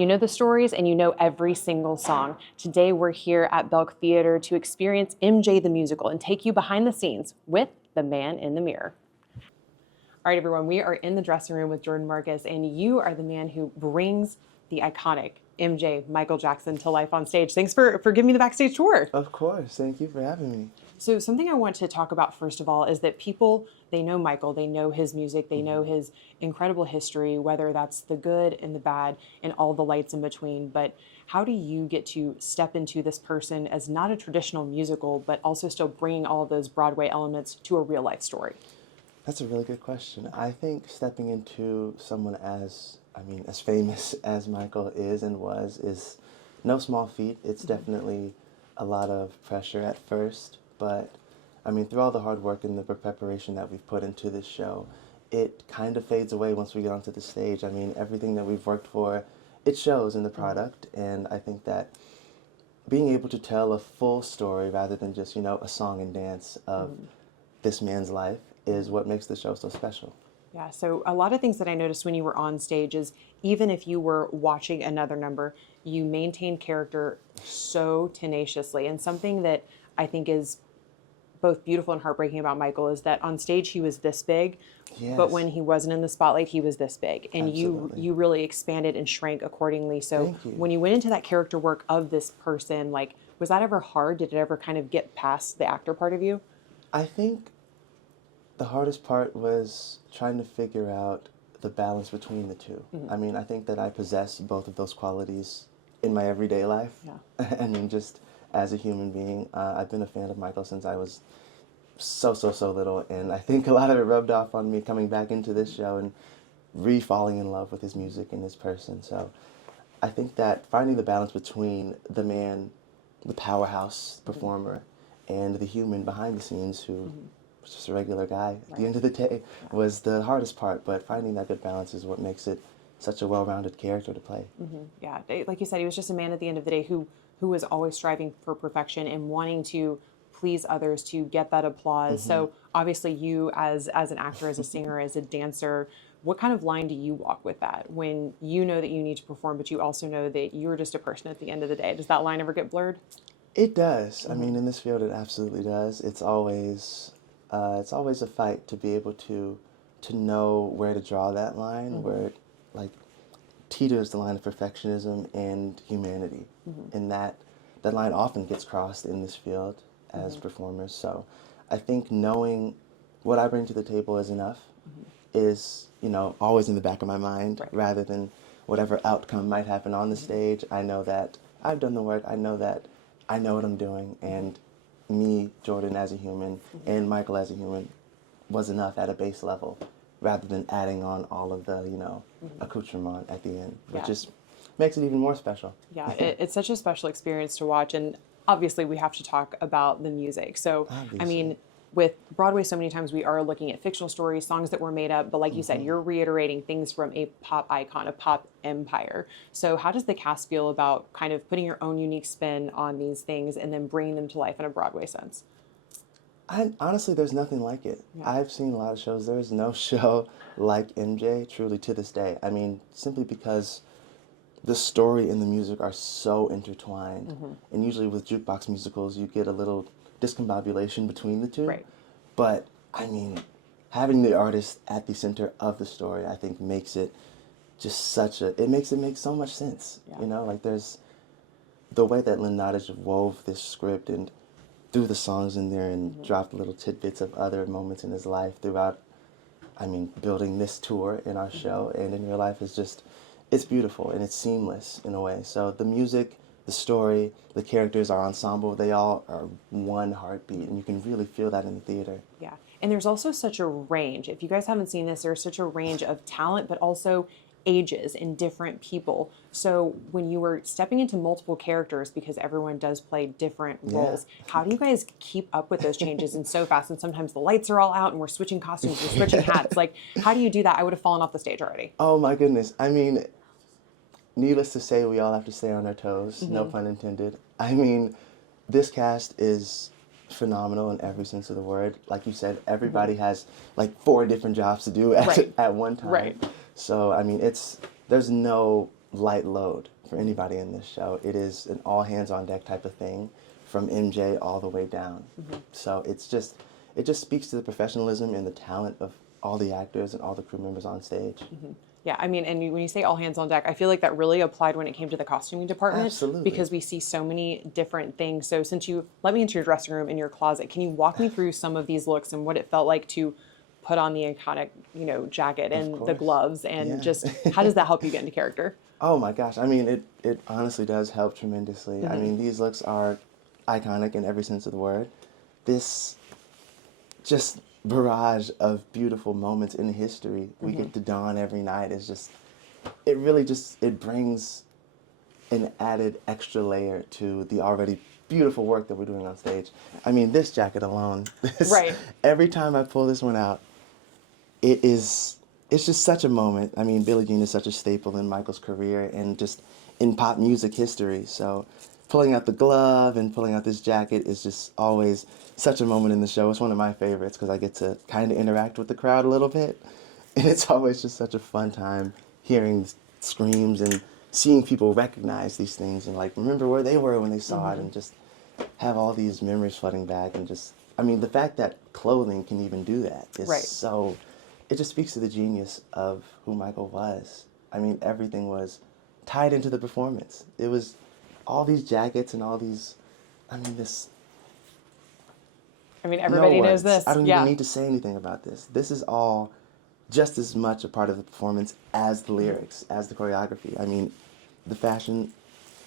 You know the stories and you know every single song. Today we're here at Belk Theatre to experience MJ the Musical and take you behind the scenes with the man in the mirror. All right, everyone, we are in the dressing room with Jordan Markus, and you are the man who brings the iconic MJ, Michael Jackson, to life on stage. Thanks for giving me the backstage tour. Of course. Thank you for having me. So something I want to talk about first of all is that people, they know Michael, they know his music, they know his incredible history, whether that's the good and the bad and all the lights in between. But how do you get to step into this person as not a traditional musical, but also still bringing all of those Broadway elements to a real life story? That's a really good question. I think stepping into someone as famous as Michael is and was is no small feat. It's definitely a lot of pressure at first, but through all the hard work and the preparation that we've put into this show, it kind of fades away once we get onto the stage. Everything that we've worked for, it shows in the product, and I think that being able to tell a full story rather than just, a song and dance of this man's life is what makes the show so special. Yeah, so a lot of things that I noticed when you were on stage is even if you were watching another number, you maintained character so tenaciously. And something that I think is both beautiful and heartbreaking about Michael is that on stage he was this big, Yes. but when he wasn't in the spotlight, he was this big. And Absolutely. you really expanded and shrank accordingly. So Thank you. when you went into that character work of this person, like, was that ever hard? Did it ever kind of get past the actor part of you? I think the hardest part was trying to figure out the balance between the two. I think that I possess both of those qualities in my everyday life. Yeah. Just as a human being, I've been a fan of Michael since I was so little, and I think a lot of it rubbed off on me coming back into this show and re-falling in love with his music and his person. So I think that finding the balance between the man, the powerhouse performer, and the human behind the scenes who was just a regular guy at the end of the day was the hardest part, but finding that good balance is what makes it such a well-rounded character to play. Yeah, like you said, he was just a man at the end of the day who was always striving for perfection and wanting to please others to get that applause. So obviously you as an actor, as a singer, as a dancer, what kind of line do you walk with that when you know that you need to perform, but you also know that you're just a person at the end of the day? Does that line ever get blurred? It does. In this field, it absolutely does. It's always a fight to be able to know where to draw that line, where it teeters the line of perfectionism and humanity, and that line often gets crossed in this field as performers. So, I think knowing what I bring to the table is enough is always in the back of my mind, rather than whatever outcome might happen on the stage. I know that I've done the work. I know that I know what I'm doing, and me, Jordan, as a human, and Michael as a human, was enough at a base level, rather than adding on all of the, accoutrement at the end, which just makes it even more special. Yeah, it's such a special experience to watch, and obviously we have to talk about the music. So, Obviously. with Broadway, so many times we are looking at fictional stories, songs that were made up, but like you said, you're reiterating things from a pop icon, a pop empire. So how does the cast feel about kind of putting your own unique spin on these things and then bringing them to life in a Broadway sense? Honestly, there's nothing like it. I've seen a lot of shows. There is no show like MJ, truly, to this day. Simply because the story and the music are so intertwined. And usually with jukebox musicals, you get a little discombobulation between the two. Right. But, having the artist at the center of the story, I think makes it just it makes it make so much sense. There's the way that Lynn Nottage wove this script and threw the songs in there and dropped little tidbits of other moments in his life throughout, building this tour in our show and in real life is just, it's beautiful and it's seamless in a way. So the music, the story, the characters, our ensemble, they all are one heartbeat, and you can really feel that in the theater. Yeah, and there's also such a range. If you guys haven't seen this, there's such a range of talent, but also ages and different people. So when you were stepping into multiple characters, because everyone does play different roles, how do you guys keep up with those changes and so fast? And sometimes the lights are all out and we're switching costumes, we're switching hats. Like, how do you do that? I would have fallen off the stage already. Oh my goodness. Needless to say, we all have to stay on our toes, no pun intended. This cast is phenomenal in every sense of the word. Like you said, everybody has like 4 different jobs to do at one time. Right. So, there's no light load for anybody in this show. It is an all hands on deck type of thing, from MJ all the way down. So it just speaks to the professionalism and the talent of all the actors and all the crew members on stage. Yeah, I mean, and when you say all hands on deck, I feel like that really applied when it came to the costuming department. Absolutely. Because we see so many different things. So since you let me into your dressing room and your closet, can you walk me through some of these looks and what it felt like to put on the iconic, jacket and the gloves, and just how does that help you get into character? Oh my gosh, I mean, it honestly does help tremendously. I mean, these looks are iconic in every sense of the word. This just barrage of beautiful moments in history we get to don every night is just, it brings an added extra layer to the already beautiful work that we're doing on stage. I mean, this jacket alone, Right. Every time I pull this one out, it's just such a moment. I mean, Billie Jean is such a staple in Michael's career and just in pop music history. So pulling out the glove and pulling out this jacket is just always such a moment in the show. It's one of my favorites because I get to kind of interact with the crowd a little bit. And it's always just such a fun time hearing screams and seeing people recognize these things and like remember where they were when they saw it, and just have all these memories flooding back. And just, I mean, the fact that clothing can even do that is so, it just speaks to the genius of who Michael was. I mean, everything was tied into the performance. It was all these jackets and all these, I mean, everybody knows this. I don't even need to say anything about this. This is all just as much a part of the performance as the lyrics, as the choreography. I mean, the fashion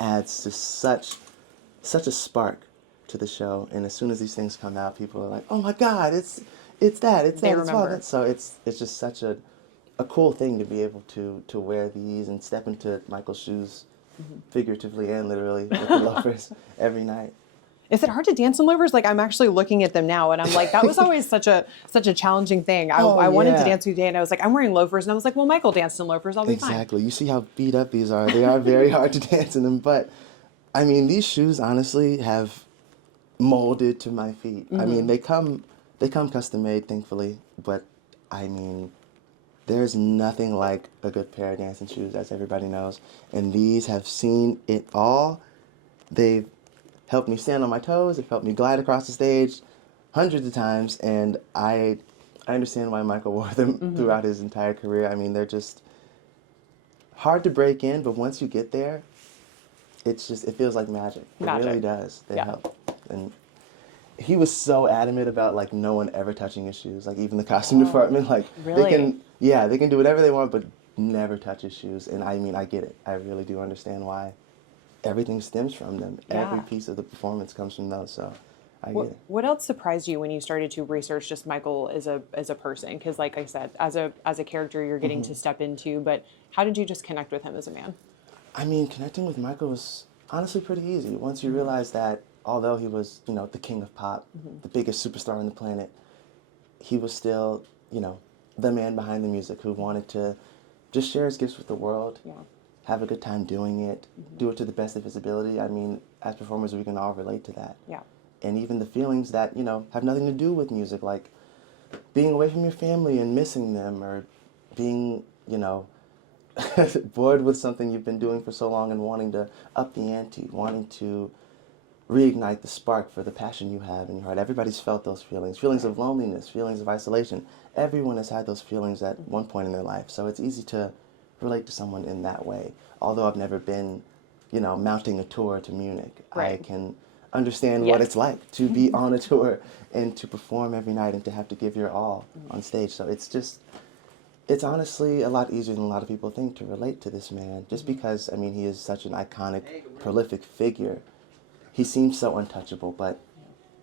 adds just such a spark to the show. And as soon as these things come out, people are like, "Oh my God, it's that, They it's all remember. that." So it's just such a cool thing to be able to wear these and step into Michael's shoes, figuratively and literally, with the loafers every night. Is it hard to dance in loafers? Like, I'm actually looking at them now, and I'm like, that was always such a challenging thing. I wanted to dance with you, and I was like, I'm wearing loafers, and I was like, well, Michael danced in loafers, I'll be fine. Exactly. You see how beat up these are. They are very hard to dance in them, but I mean, these shoes honestly have molded to my feet. I mean, they come custom made, thankfully, but I mean, there's nothing like a good pair of dancing shoes, as everybody knows. And these have seen it all. They've helped me stand on my toes. They've helped me glide across the stage hundreds of times. And I understand why Michael wore them throughout his entire career. I mean, they're just hard to break in, but once you get there, it feels like magic. It really does. They help. And he was so adamant about like no one ever touching his shoes. Like even the costume department, like really? they can do whatever they want, but never touch his shoes. And I mean, I get it. I really do understand why everything stems from them. Yeah. Every piece of the performance comes from those. So I get it. What else surprised you when you started to research just Michael as a person? Because like I said, as a character you're getting to step into, but how did you just connect with him as a man? I mean, connecting with Michael was honestly pretty easy. Once you realize that although he was, the king of pop, the biggest superstar on the planet, he was still, the man behind the music who wanted to just share his gifts with the world, have a good time doing it, do it to the best of his ability. I mean, as performers, we can all relate to that. Yeah. And even the feelings that, have nothing to do with music, like being away from your family and missing them, or being, bored with something you've been doing for so long and wanting to up the ante, wanting to reignite the spark for the passion you have in your heart. Everybody's felt those feelings of loneliness, feelings of isolation. Everyone has had those feelings at one point in their life. So it's easy to relate to someone in that way. Although I've never been, mounting a tour to Munich, I can understand what it's like to be on a tour and to perform every night and to have to give your all on stage. So it's honestly a lot easier than a lot of people think to relate to this man, just because, I mean, he is such an iconic, prolific figure. He seems so untouchable, but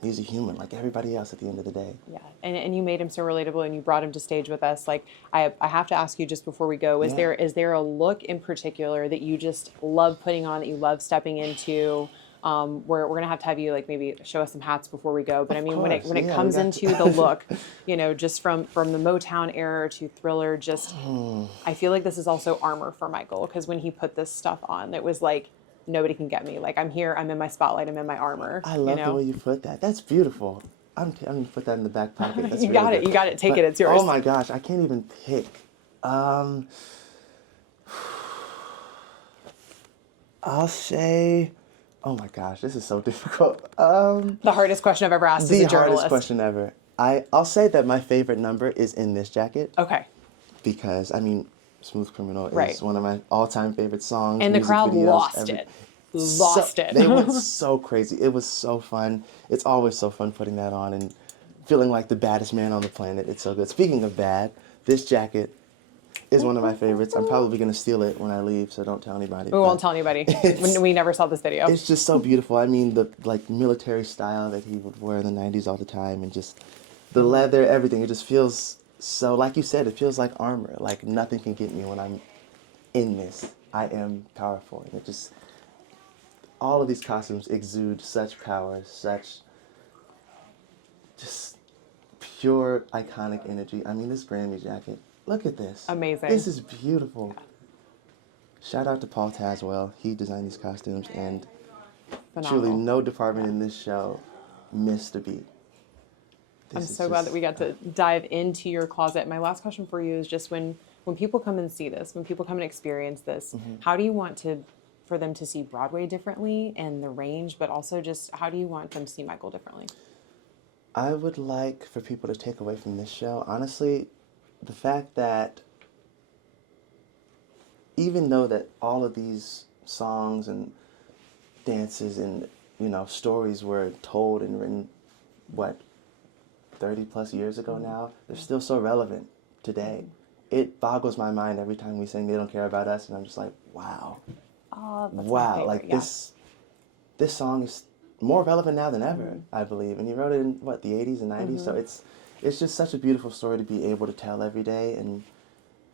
he's a human like everybody else at the end of the day. Yeah, and you made him so relatable, and you brought him to stage with us. Like, I have to ask you just before we go, is there a look in particular that you just love putting on, that you love stepping into? We're gonna have to have you like maybe show us some hats before we go. But I mean, when it comes into the look, just from the Motown era to Thriller, just I feel like this is also armor for Michael, because when he put this stuff on, it was like, nobody can get me. Like, I'm here, I'm in my spotlight, I'm in my armor. I love the way you put that. That's beautiful. I'm going to put that in the back pocket. That's You really got it. good. You got it. Take it. It's yours. Oh my gosh, I can't even pick. I'll say, oh my gosh, this is so difficult. The hardest question I've ever asked as The a journalist. hardest question ever. I'll say that my favorite number is In This Jacket. Okay. Because, I mean, Smooth Criminal is Right. one of my all-time favorite songs. And the music crowd videos, lost it. Lost it. They went so crazy. It was so fun. It's always so fun putting that on and feeling like the baddest man on the planet. It's so good. Speaking of bad, This Jacket is one of my favorites. I'm probably going to steal it when I leave, so don't tell anybody. We won't tell anybody. We never saw this video. It's just so beautiful. I mean, the like military style that he would wear in the 90s all the time, and just the leather, everything. It just feels so, like you said, it feels like armor. Like nothing can get me when I'm in this. I am powerful. And it just, all of these costumes exude such power, such just pure iconic energy. I mean, this Grammy jacket, look at this. Amazing. This is beautiful. Shout out to Paul Tazwell. He designed these costumes, and Phenomenal. truly no department in this show missed a beat. I'm so glad that we got to dive into your closet. My last question for you is just when people come and see this, when people come and experience this, how do you want for them to see Broadway differently and the range, but also just how do you want them to see Michael differently? I would like for people to take away from this show, honestly, the fact that even though that all of these songs and dances and, you know, stories were told and written, 30 plus years ago now, they're still so relevant today. It boggles my mind every time we sing They Don't Care About Us, and I'm just like, wow. Oh, that's my Wow, favorite, like yeah. this song is more relevant now than ever, I believe. And he wrote it in, the 80s and 90s? So it's just such a beautiful story to be able to tell every day, and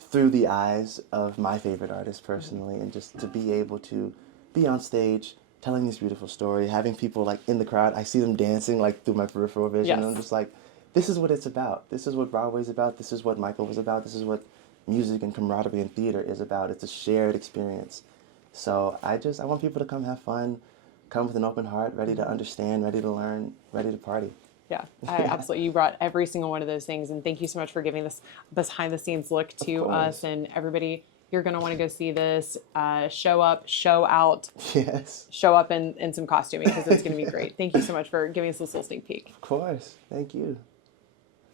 through the eyes of my favorite artist personally, and just to be able to be on stage telling this beautiful story, having people like in the crowd, I see them dancing like through my peripheral vision, Yes. and I'm just like, this is what it's about. This is what Broadway's about. This is what Michael was about. This is what music and camaraderie and theater is about. It's a shared experience. So I want people to come have fun, come with an open heart, ready to understand, ready to learn, ready to party. Yeah, I absolutely. You brought every single one of those things, and thank you so much for giving this behind the scenes look to us and everybody. You're going to want to go see this. Show up, show out. Yes. Show up in some costuming because it's going to be great. Thank you so much for giving us this little sneak peek. Of course. Thank you.